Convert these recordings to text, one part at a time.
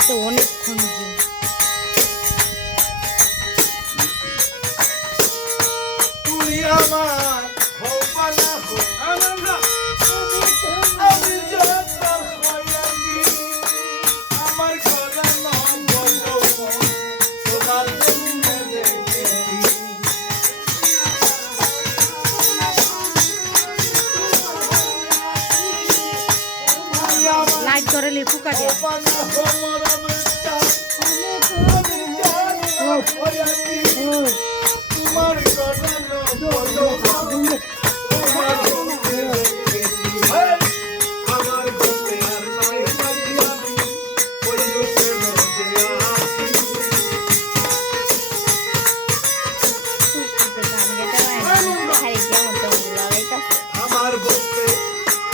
লাগাতে অনেকক্ষণ যে তুই আমার হবানা হো আনন্দা আমি যতর হইয়াছি আমার কথা নম্বর তোমার জমিনে দেখেছি লাইট করে লে ফুকা দিয়ে তোমার কথা আমার ঘরে আর নাই আমি ওই রূপের মধ্যে আছি আমার বলতে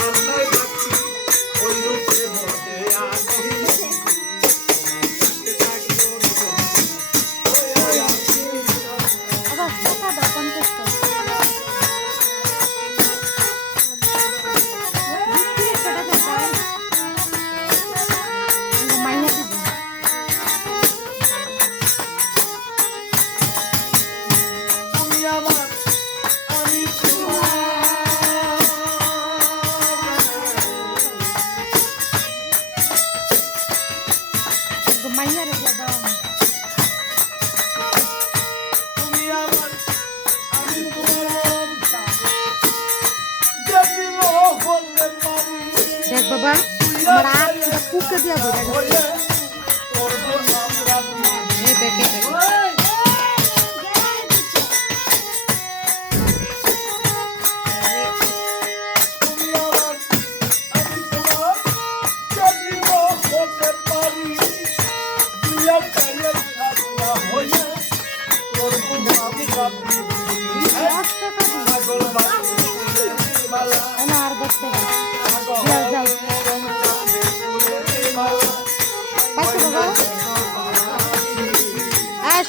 আর নাই বাকি ওই রূপের মধ্যে আছি তুমি আমার আমি তুমি আমার আমি তোমার যেদিন বললে পারি দেখ বাবা আমার আখ ফুকে দিয়া বইরা হয়ে করবো নাম রাখি এই দেখে তুমি আমার আমি তোমার যেদিন বলতে পারি দুইয়া চাইলে আল্লাহ হয়ে করবো নাম রাখি পাগল মালা আর দেখতে যাও যাও পাইছো বাবা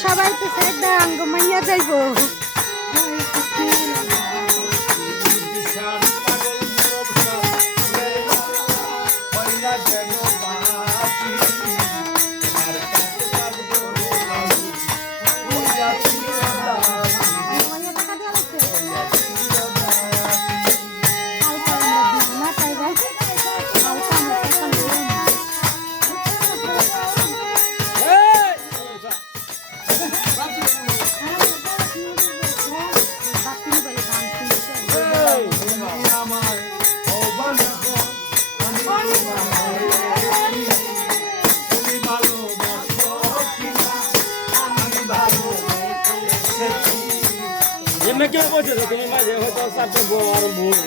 সবাই তো সাইড দা আঙ্গ মাইয়া যাইবো मैं क्यों बोल रहा तुम्हें मैं हो तो सब तो वो और भूल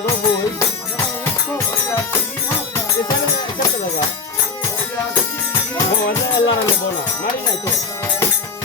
वो बोल ऐसा कैसे लगा वो अल्लाह ने बोला मारी नहीं तो